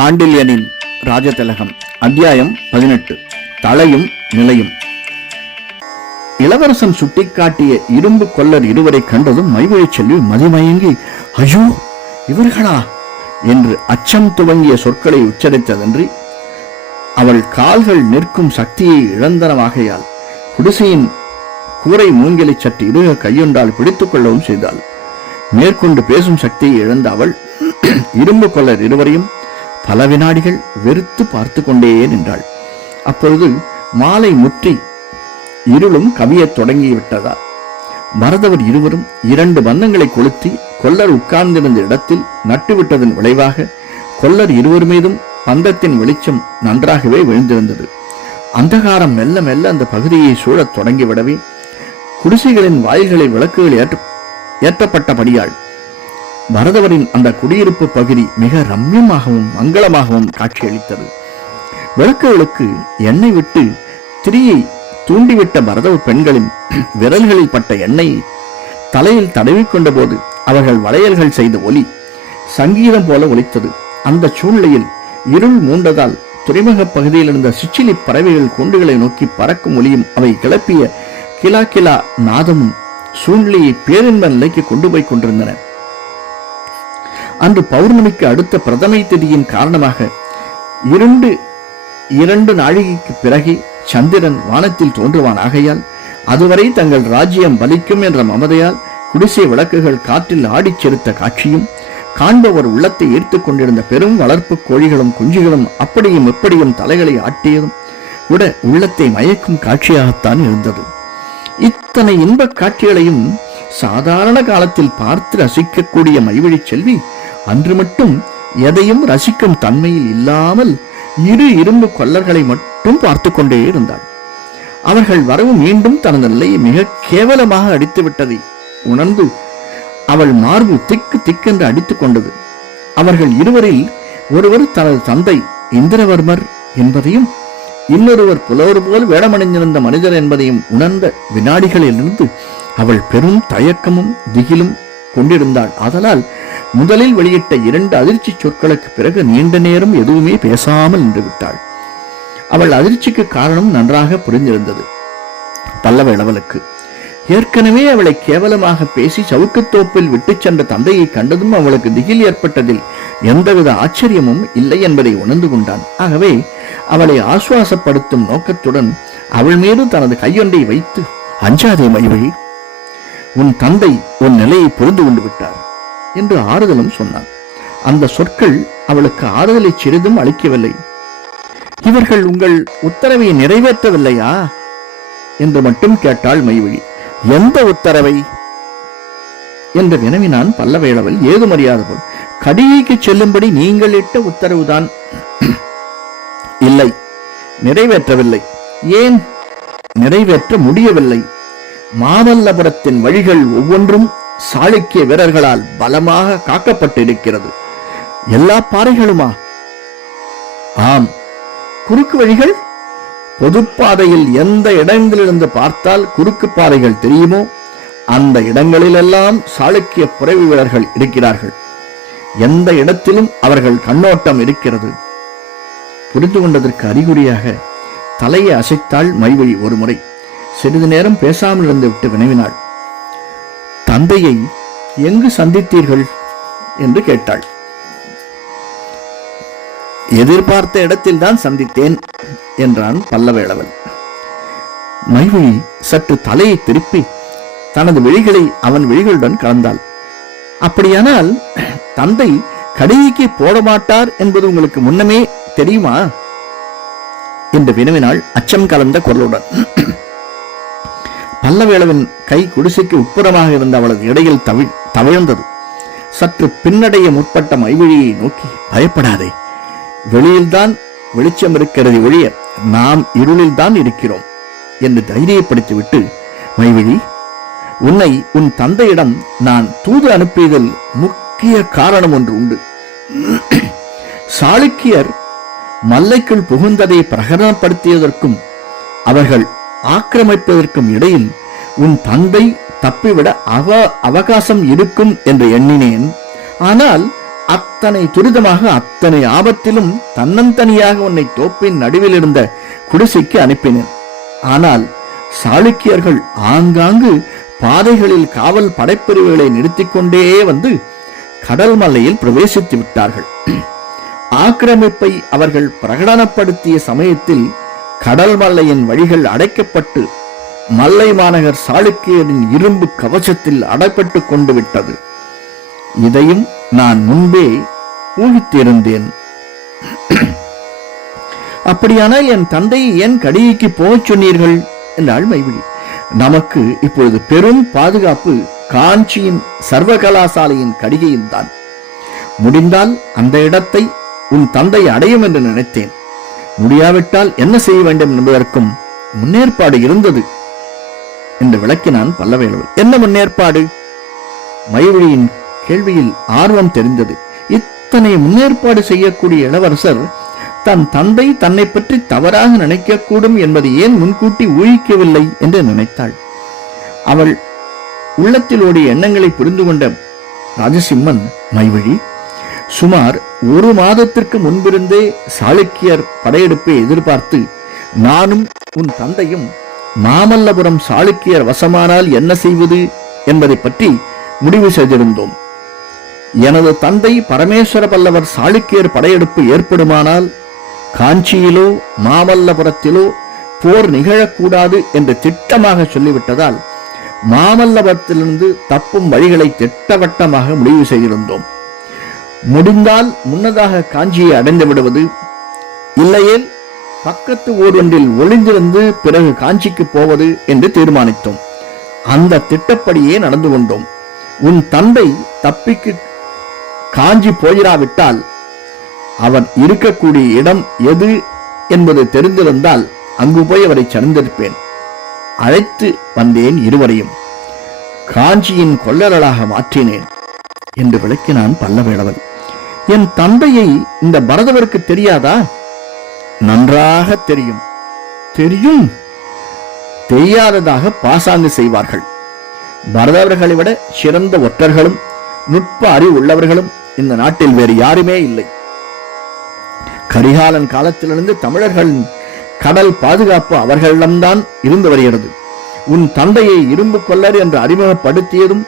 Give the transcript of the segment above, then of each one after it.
சாண்டில்யனின் ராஜதிலகம். அத்தியாயம் 18. தலையும் நிலையும். இளவரசன் சுட்டிக்காட்டிய இரும்பு கொல்லர் இருவரை கண்டதும் மைவழி செல்வி மதிமயங்கி, ஐயோ இவர்களா என்று அச்சம் துவங்கிய சொற்களை உச்சரித்ததன்றி அவள் கால்கள் நிற்கும் சக்தியை இழந்தனவாகையால் குடிசையின் கூரை மூங்கிலை சற்று இறுக கையொன்றால் பிடித்துக் கொள்ளவும் செய்தாள். மேற்கொண்டு பேசும் சக்தியை இழந்த அவள் இரும்பு கொல்லர் இருவரையும் பல வினாடிகள் வெறுத்து பார்த்து கொண்டே நின்றாள். அப்பொழுது மாலை முற்றி இருளும் கவியத் தொடங்கிவிட்டதா. மறந்தவர் இருவரும் 2 பந்தங்களை கொளுத்தி கொல்லர் உட்கார்ந்திருந்த இடத்தில் நட்டுவிட்டதன் விளைவாக கொல்லர் இருவர் மீதும் பந்தத்தின் வெளிச்சம் நன்றாகவே விழுந்திருந்தது. அந்தகாரம் மெல்ல மெல்ல அந்த பகுதியை சூழத் தொடங்கிவிடவே குடிசைகளின் வாயில்களில் விளக்குகள் ஏற்றப்பட்டபடியால் பரதவரின் அந்த குடியிருப்பு பகுதி மிக ரம்யமாகவும் மங்களமாகவும் காட்சியளித்தது. விளக்குகளுக்கு எண்ணெய் விட்டு திரியை தூண்டிவிட்ட பரதவ பெண்களின் விரல்களில் பட்ட எண்ணெயை தலையில் தடவிக்கொண்ட போது அவர்கள் வளையல்கள் செய்த ஒலி சங்கீதம் போல ஒலித்தது. அந்த சூழ்நிலையில் இருள் மூண்டதால் துறைமுக பகுதியில் இருந்த சிச்சிலி பறவைகள் கூண்டுகளை நோக்கி பறக்கும் ஒலியும் அவை கிளப்பிய கிலா கிலா நாதமும் சூழ்நிலையை பேரின்ப நிலைக்கு கொண்டு போய் கொண்டிருந்தன. அன்று பௌர்ணமிக்கு அடுத்த பிரதமை திதியின் காரணமாக 2 நாழிகைக்கு பிறகு சந்திரன் வானத்தில் தோன்றுவான். ஆகையால் அதுவரை தங்கள் ராஜ்யம் பலிக்கும் என்ற மமதையால் குடிசை விளக்குகள் காற்றில் ஆடிச் செலுத்த காட்சியும் காண்பவர் உள்ளத்தை ஈர்த்துக் கொண்டிருந்த பெரும் வளர்ப்பு கோழிகளும் குஞ்சுகளும் அப்படியும் எப்படியும் தலைகளை ஆட்டியதும் கூட உள்ளத்தை மயக்கும் காட்சியாகத்தான் இருந்தது. இத்தனை இன்பக் காட்சிகளையும் சாதாரண காலத்தில் பார்த்து ரசிக்கக்கூடிய மைவழி செல்வி அன்று மட்டும் எதையும் ரசிக்கும் தன்மையில் இல்லாமல் 2 இரும்பு கொல்லர்களை மட்டும் பார்த்து கொண்டே இருந்தாள். அவர்கள் வரவு மீண்டும் தனது நிலையை மிக கேவலமாக அடித்துவிட்டதை உணர்ந்து அவள் மார்பு திக்கு திக்கென்று அடித்துக் கொண்டது. அவர்கள் இருவரில் ஒருவர் தனது தந்தை இந்திரவர்மர் என்பதையும் இன்னொருவர் புலவர் போல் வேடமணிந்திருந்த மனிதர் என்பதையும் உணர்ந்த வினாடிகளிலிருந்து அவள் பெரும் தயக்கமும் திகிலும் கொண்டிருந்தாள். அதனால் முதலில் வெளியிட்ட 2 அதிர்ச்சி சொற்களுக்கு பிறகு நீண்ட நேரம் எதுவுமே பேசாமல் நின்று விட்டாள். அவள் அதிர்ச்சிக்கு காரணம் நன்றாக புரிந்திருந்தது. பல்லவ இளவலுக்கு ஏற்கனவே அவளை கேவலமாக பேசி சவுக்குத்தோப்பில் விட்டு சென்ற தந்தையை கண்டதும் அவளுக்கு திகில் ஏற்பட்டதில் எந்தவித ஆச்சரியமும் இல்லை என்பதை உணர்ந்து கொண்டான். ஆகவே அவளை ஆசுவாசப்படுத்தும் நோக்கத்துடன் அவள் மீது தனது கையொன்றை வைத்து, அஞ்சாதே மைவழி, உன் தந்தை உன் நிலையை புரிந்து கொண்டு விட்டார் என்று ஆறுதலும் சொன்னான். அந்த சொற்கள் அவளுக்கு ஆறுதலை சிறிதும் அளிக்கவில்லை. இவர்கள் உங்கள் உத்தரவை நிறைவேற்றவில்லையா என்று மட்டும் கேட்டாள் மைவழி. எந்த உத்தரவை என்று வினவினான் பல்லவேளவல் ஏதுமறியாத போல். கடிகைக்கு செல்லும்படி நீங்கள் இட்ட உத்தரவுதான். இல்லை, நிறைவேற்றவில்லை. ஏன் நிறைவேற்ற முடியவில்லை? மாமல்லபுரத்தின் வழிகள் ஒவ்வொன்றும் சாளுக்கிய வீரர்களால் பலமாக காக்கப்பட்டிருக்கிறது. எல்லா பாறைகளுமா? ஆம். குறுக்கு வழிகள்? பொதுப்பாதையில் எந்த இடங்களிலிருந்து பார்த்தால் குறுக்கு பாதைகள் தெரியுமோ அந்த இடங்களிலெல்லாம் சாளுக்கிய புரவி வீரர்கள் இருக்கிறார்கள். எந்த இடத்திலும் அவர்கள் கண்ணோட்டம் இருக்கிறது. புரிந்து கொண்டதற்கு அறிகுறியாக தலையை அசைத்தாள் மைவழி. ஒரு முறை சிறிது நேரம் பேசாமல் இருந்து விட்டு வினவினாள். தந்தையை எங்கு சந்தித்தீர்கள் என்று கேட்டாள். எதிர்பார்த்த இடத்தில் தான் சந்தித்தேன் என்றான் பல்லவேளவன். மைவழி சற்று தலையை திருப்பி தனது விழிகளை அவன் விழிகளுடன் கலந்தாள். அப்படியானால் தந்தை கடிகைக்கு போட மாட்டார் என்பது உங்களுக்கு முன்னமே தெரியுமா என்று வினவினாள் அச்சம் கலந்த குரலுடன். பல்லவேளவின் கை குடிசைக்கு உட்புறமாக இருந்த அவளது இடையில் தவிழ்ந்தது. சற்று பின்னடைய முற்பட்ட மைவழியை நோக்கி, பயப்படாதே, வெளியில்தான் வெளிச்சம் இருக்கிறது ஒழிய நாம் இருளில்தான் இருக்கிறோம் என்று தைரியப்படுத்திவிட்டு, மைவழி, உன்னை உன் தந்தையிடம் நான் தூது அனுப்பியதில் முக்கிய காரணம் ஒன்று உண்டு. சாளுக்கியர் மல்லைக்குள் புகுந்ததை பிரகடனப்படுத்தியதற்கும் அவர்கள் ஆக்கிரமிப்பதற்கும் இடையில் உன் தந்தை தப்பிவிட அவகாசம் இருக்கும் என்று எண்ணினேன். ஆனால் அத்தனை துரிதமாக அத்தனை ஆபத்திலும் தன்னந்தனியாக உன்னை தோப்பின் நடுவில் இருந்த குடிசைக்கு அனுப்பினேன். ஆனால் சாளுக்கியர்கள் ஆங்காங்கு பாதைகளில் காவல் படைப்பிரிவுகளை நிறுத்திக் கொண்டே வந்து கடல் மலையில் பிரவேசித்து விட்டார்கள். ஆக்கிரமிப்பை அவர்கள் பிரகடனப்படுத்திய சமயத்தில் கடல் மல்லையின் வழிகள் அடைக்கப்பட்டு மல்லை மாநகர் சாளுக்கியரின் இரும்பு கவசத்தில் அடைப்பட்டு கொண்டு விட்டது. இதையும் நான் முன்பே ஊகித்திருந்தேன். அப்படியானால் என் தந்தையை ஏன் கடிகைக்கு போகச் சொன்னீர்கள் என்றாள் மைவிழி. நமக்கு இப்பொழுது பெரும் பாதுகாப்பு காஞ்சியின் சர்வகலாசாலையின் கடிகையில் தான். முடிந்தால் அந்த இடத்தை உன் தந்தை அடையும் என்று நினைத்தேன். முடியாவிட்டால் என்ன செய்ய வேண்டும் என்பதற்கும் முன்னேற்பாடு இருந்தது என்று விளக்கினான் பல்லவேலவன். என்ன முன்னேற்பாடு? மைவிழியின் கேள்வியில் ஆர்வம் தெரிந்தது. இத்தனை முன்னேற்பாடு செய்யக்கூடிய இளவரசர் தன் தந்தை தன்னை பற்றி தவறாக நினைக்கக்கூடும் என்பதை ஏன் முன்கூட்டி ஊகிக்கவில்லை என்று நினைத்தாள். அவள் உள்ளத்தில் ஓடிய எண்ணங்களை புரிந்து கொண்ட ராஜசிம்மன், மைவிழி, சுமார் 1 மாதத்திற்கு முன்பிருந்தே சாளுக்கியர் படையெடுப்பை எதிர்பார்த்து நானும் உன் தந்தையும் மாமல்லபுரம் சாளுக்கியர் வசமானால் என்ன செய்வது என்பதை பற்றி முடிவு செய்திருந்தோம். எனது தந்தை பரமேஸ்வர பல்லவர் சாளுக்கியர் படையெடுப்பு ஏற்படுமானால் காஞ்சியிலோ மாமல்லபுரத்திலோ போர் நிகழக்கூடாது என்று திட்டமாக சொல்லிவிட்டதால் மாமல்லபுரத்திலிருந்து தப்பும் வழிகளை திட்டவட்டமாக முடிவு செய்திருந்தோம். முடிந்தால் முன்னதாக காஞ்சியை அடைந்து விடுவது, இல்லையேல் பக்கத்து ஊர் ஒன்றில் ஒளிந்திருந்து பிறகு காஞ்சிக்கு போவது என்று தீர்மானித்தோம். அந்த திட்டப்படியே நடந்து கொண்டோம். உன் தந்தை தப்பிக்கு காஞ்சி போயிராவிட்டால் அவன் இருக்கக்கூடிய இடம் எது என்பது தெரிந்திருந்தால் அங்கு போய் அவரை சந்திருப்பேன். அழைத்து வந்தேன். இருவரையும் காஞ்சியின் கொள்ளர்களாக மாற்றினேன் என்று விளக்கினான் பல்லவேலவன். என் தந்தையை இந்த பரதவருக்கு தெரியாதா? நன்றாக தெரியும். தெரியும்? தெரியாததாக பாசாங்கு செய்வார்கள். பரதவர்களை விட சிறந்த ஒற்றர்களும் நுட்ப அறிவு உள்ளவர்களும் இந்த நாட்டில் வேறு யாருமே இல்லை. கரிகாலன் காலத்திலிருந்து தமிழர்களின் கடல் பாதுகாப்பு அவர்களிடம்தான் இருந்து வருகிறது. உன் தந்தையை இரும்பு கொல்லர் என்று அறிமுகப்படுத்தியதும்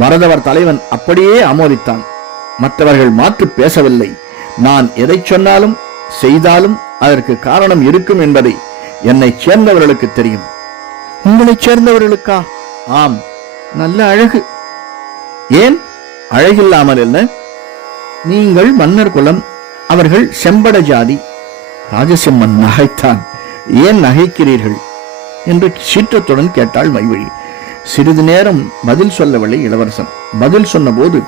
பரதவர் தலைவன் அப்படியே ஆமோதித்தான். மற்றவர்கள் மாற்று பேசவில்லை. நான் எதை சொன்னாலும் செய்தாலும் அதற்கு காரணம் இருக்கும் என்பதை என்னை சேர்ந்தவர்களுக்கு தெரியும். உங்களைச் சேர்ந்தவர்களுக்கா? ஆம். நல்ல அழகு. ஏன் அழகில்லாமல் என்ன? நீங்கள் மன்னர் குலம், அவர்கள் செம்பட ஜாதி. ராஜசிம்மன் நகைத்தான். ஏன் நகைக்கிறீர்கள் என்று சீற்றத்துடன் கேட்டாள் மைவிழி. சிறிது நேரம் பதில் சொல்லவில்லை இளவரசன். பதில் சொன்ன போது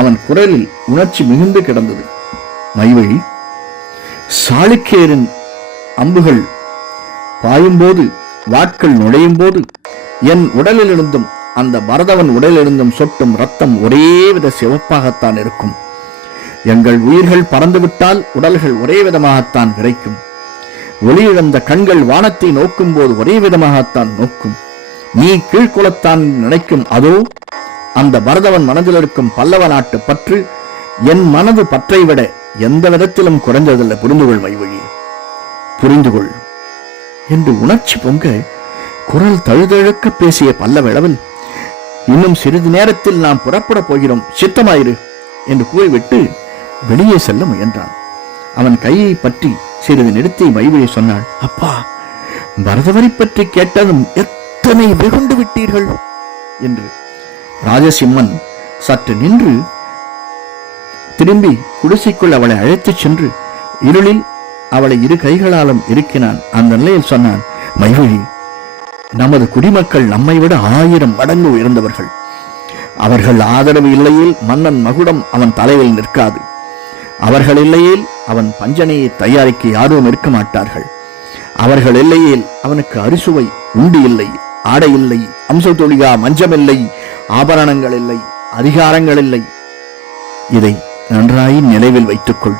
அவன் குரலில் உணர்ச்சி மிகுந்து கிடந்தது. மைவிழி, சாளுக்கியரின் அம்புகள் பாயும்போது, வாட்கள் நுழையும் போது என் உடலிலிருந்தும் அந்த பரதவன் உடலிலிருந்தும் சொட்டும் ரத்தம் ஒரே வித சிவப்பாகத்தான் இருக்கும். எங்கள் உயிர்கள் பறந்துவிட்டால் உடல்கள் ஒரே விதமாகத்தான் விரைக்கும். ஒளியிழந்த கண்கள் வானத்தை நோக்கும் போது ஒரே விதமாகத்தான் நோக்கும். நீ கீழ்குலத்தான் நினைக்கும் அதோ அந்த பரதவன் மனதில் இருக்கும் பல்லவ நாட்டு பற்று என் மனது பற்றை விட எந்த விதத்திலும் குறைந்ததில்லை. புரிந்துகொள் மைவிழி, புரிந்துகொள் என்று உணர்ச்சி பொங்க குரல் தழுதழுக்க பேசிய பல்லவேளவன், இன்னும் சிறிது நேரத்தில் நாம் புறப்பட போகிறோம், சித்தமாயிரு என்று கூறிவிட்டு வெளியே செல்ல முயன்றான். அவன் கையை பற்றி சிறிது நிறுத்தி மைவிழி சொன்னாள், அப்பா, பரதவரை பற்றி கேட்டதும் எத்தனை வெகுண்டு விட்டீர்கள் என்று. ராஜசிம்மன் சற்று நின்று திரும்பி குடிசைக்குள் அவளை அழைத்துச் சென்று இருளில் அவளை 2 கைகளாலும் இருக்கினான். அந்த நிலையில் சொன்னான், மைவிழி, நமது குடிமக்கள் நம்மை விட 1000 மடங்கு உயர்ந்தவர்கள். அவர்கள் ஆதரவு இல்லையில் மன்னன் மகுடம் அவன் தலையில் நிற்காது. அவர்கள் இல்லையில் அவன் பஞ்சனையை தயாரிக்க யாரும் இருக்க மாட்டார்கள். அவர்கள் இல்லையில் அவனுக்கு அரிசுவை உண்டு இல்லை, ஆடை இல்லை, அம்சத்தொழிகா மஞ்சமில்லை, ஆபரணங்கள் இல்லை, அதிகாரங்கள் இல்லை. இதை நன்றாய் நினைவில் வைத்துக்கொள்.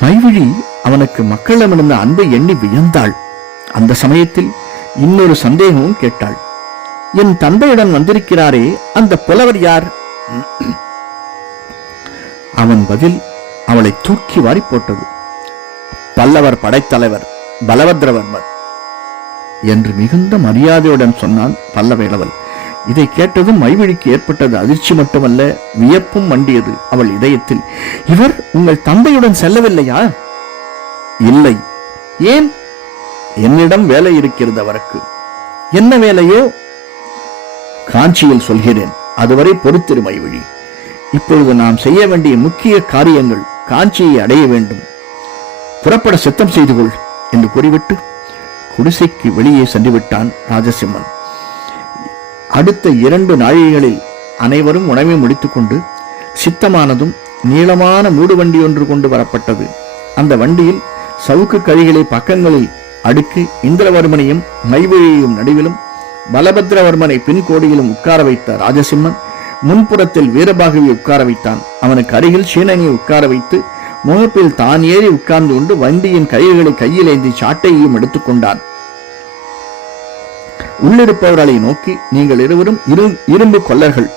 மைவிழி அவனுக்கு மக்களிடமிருந்த அன்பை எண்ணி வியந்தாள். அந்த சமயத்தில் இன்னொரு சந்தேகமும் கேட்டாள். என் தந்தையுடன் வந்திருக்கிறாரே, அந்த புலவர் யார்? அவன் பதில் அவளை தூக்கி வாரி போட்டது. பல்லவர் படைத்தலைவர் பலபத்ரவர்மர் என்று மிகுந்த மரியாதையுடன் சொன்னான் பல்லவ இளவல். இதை கேட்டதும் மைவிழிக்கு ஏற்பட்டது அதிர்ச்சி மட்டுமல்ல, வியப்பும் மண்டியது அவள் இதயத்தில். இவர் உங்கள் தந்தையுடன் செல்லவில்லையா? இல்லை. ஏன்? என்னிடம் வேலை இருக்கிறது அவருக்கு. என்ன வேலையோ? காஞ்சியில் சொல்கிறேன், அதுவரை பொறுத்திரு மைவிழி. இப்பொழுது நாம் செய்ய வேண்டிய முக்கிய காரியங்கள். காஞ்சியை அடைய வேண்டும். புறப்பட சித்தம் செய்து கொள் என்று கூறிவிட்டு குடிசைக்கு வெளியே சென்று விட்டான் ராஜசிம்மன். அடுத்த 2 நாழிகைகளில் அனைவரும் உணவை முடித்துக் கொண்டு சித்தமானதும் நீளமான மூடு வண்டி ஒன்று கொண்டு வரப்பட்டது. அந்த வண்டியில் சவுக்கு கழிகளை பக்கங்களில் அடுக்கி இந்திரவர்மனையும் மைவிழியையும் நடுவிலும் பலபத்ரவர்மனை பின்கோடியிலும் உட்கார வைத்த ராஜசிம்மன் முன்புறத்தில் வீரபாகுவை உட்கார வைத்தான். அவனுக்கு அருகில் சீனனியை உட்கார வைத்து முகப்பில் தான் ஏறி உட்கார்ந்து கொண்டு வண்டியின் கயிறுகளை கையில் ஏந்தி சாட்டையையும் எடுத்துக்கொண்டான். உள்ளிருப்பவர்களை நோக்கி, நீங்கள் இருவரும் இரும்பு கொல்லர்கள்.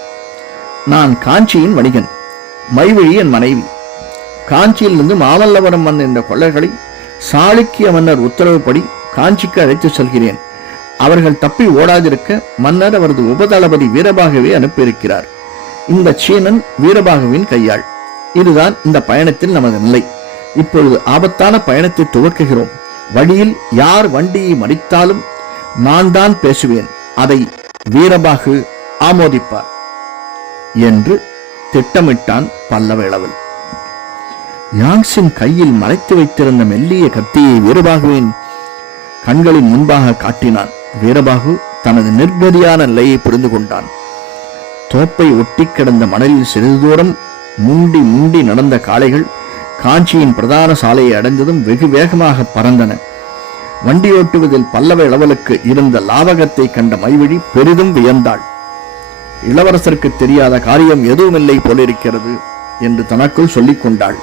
நான் காஞ்சியின் வணிகன், மைவிழி என் மனைவி. காஞ்சியிலிருந்து மாமல்லபுரம் வந்த இந்த கொல்லர்களை சாளுக்கிய மன்னர் உத்தரவுப்படி காஞ்சிக்கு அழைத்து செல்கிறேன். அவர்கள் தப்பி ஓடாதிருக்க மன்னர் அவரது உபதளபதி வீரபாகுவை அனுப்பியிருக்கிறார். இந்த சீனன் வீரபாகுவின் கையாள். இதுதான் இந்த பயணத்தில் நமது நிலை. இப்பொழுது ஆபத்தான பயணத்தை துவக்குகிறோம். வழியில் யார் வண்டியை மறித்தாலும் நான் தான் பேசுவேன். அதை வீரபாகு ஆமோதிப்பார் என்று திட்டமிட்டான் பல்லவ இளவல். யாங்சின் கையில் மறைத்து வைத்திருந்த மெல்லிய கத்தியை வீரபாகுவின் கண்களின் முன்பாக காட்டினான். வீரபாகு தனது நிர்கதியான நிலையை புரிந்து கொண்டான். தோப்பை ஒட்டி கிடந்த மணலில் சிறிது தூரம் முண்டி முண்டி நடந்த காளைகள் காஞ்சியின் பிரதான சாலையை அடைந்ததும் வெகு வேகமாக பறந்தன. வண்டியோட்டுவதில் பல்லவ இளவலுக்கு இருந்த லாவகத்தை கண்ட மைவிழி பெரிதும் வியந்தாள். இளவரசருக்கு தெரியாத காரியம் எதுவுமில்லை போலிருக்கிறது என்று தனக்குள் சொல்லிக் கொண்டாள்.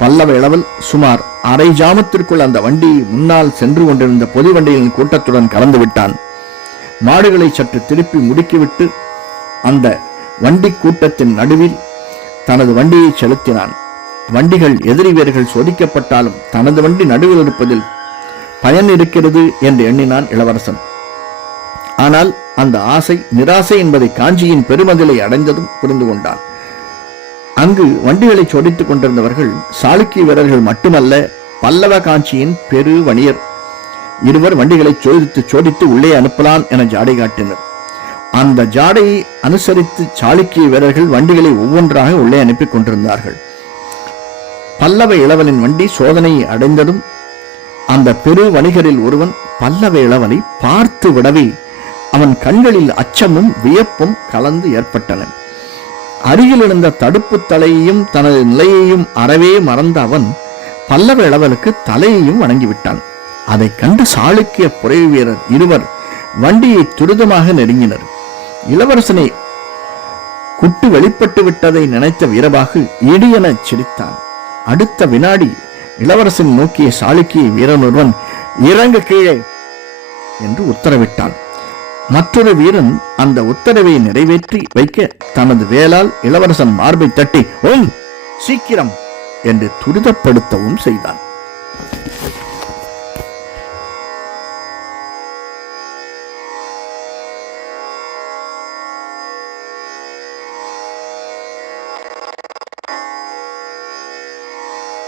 பல்லவ இளவல் சுமார் அரை ஜாமத்திற்குள் அந்த வண்டி முன்னால் சென்று கொண்டிருந்த பொது வண்டியின் கூட்டத்துடன் கலந்து விட்டான். மாடுகளை சற்று திருப்பி முடுக்கிவிட்டு அந்த வண்டி கூட்டத்தின் நடுவில் தனது வண்டியை செலுத்தினான். வண்டிகள் எதிரி வீரர்கள் சோதிக்கப்பட்டாலும் தனது வண்டி நடுவில் இருப்பதில் பயன் இருக்கிறது என்று எண்ணினான் இளவரசன். ஆனால் அந்த ஆசை நிராசை என்பதை காஞ்சியின் பெருமதிலை அடைந்ததும் புரிந்து கொண்டான். அங்கு வண்டிகளை சோதித்துக் கொண்டிருந்தவர்கள் சாளுக்கிய வீரர்கள் மட்டுமல்ல, பல்லவ காஞ்சியின் பெரு வணிகர் இருவர் வண்டிகளை சோதித்து உள்ளே அனுப்பலாம் என ஜாடை காட்டினர். அந்த ஜாடையை அனுசரித்து சாளுக்கிய வீரர்கள் வண்டிகளை ஒவ்வொன்றாக உள்ளே அனுப்பி கொண்டிருந்தார்கள். பல்லவ இளவலின் வண்டி சோதனையை அடைந்ததும் அந்த பெரு வணிகரில் ஒருவன் பல்லவ இளவலை பார்த்து விடவே அவன் கண்களில் அச்சமும் வியப்பும் கலந்து ஏற்பட்டன. அருகில் இருந்த தடுப்பு தலையையும் தனது நிலையையும் அறவே மறந்த அவன் பல்லவ இளவலுக்கு தலையையும் வணங்கிவிட்டான். அதை கண்டு சாளுக்கிய புரை வீரர் இருவர் வண்டியை துரிதமாக நெருங்கினர். இளவரசனை குட்டு வெளிப்பட்டு விட்டதை நினைத்த வீரபாகு இடியென சிரித்தான். அடுத்த வினாடி இளவரசன் நோக்கிய சாளுக்கிய வீரன் ஒருவன் இறங்கு கீழே என்று உத்தரவிட்டான். மற்றொரு வீரன் அந்த உத்தரவை நிறைவேற்றி வைக்க தனது வேலால் இளவரசன் மார்பை தட்டி ஓம் சீக்கிரம் என்று துரிதப்படுத்தவும் செய்தான்.